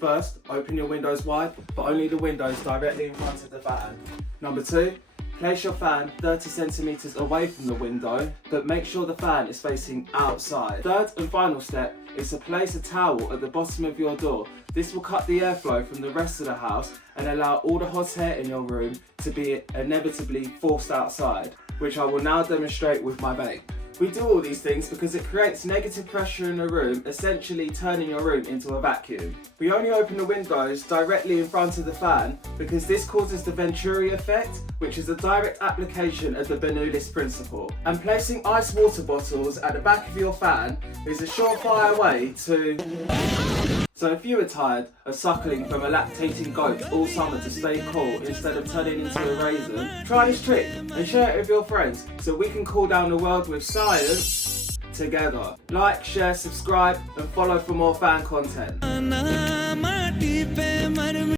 First, open your windows wide, but only the windows directly in front of the fan. Number 2, place your fan 30 centimeters away from the window, but make sure the fan is facing outside. Third and final step is to place a towel at the bottom of your door. This will cut the airflow from the rest of the house and allow all the hot air in your room to be inevitably forced outside, which I will now demonstrate with my vape. We do all these things because it creates negative pressure in the room, essentially turning your room into a vacuum. We only open the windows directly in front of the fan because this causes the Venturi effect, which is a direct application of the Bernoulli's principle. And placing ice water bottles at the back of your fan is a surefire way to... So if you are tired of suckling from a lactating goat all summer to stay cool instead of turning into a raisin, try this trick and share it with your friends so we can cool down the world with science together. Like, share, subscribe and follow for more fan content.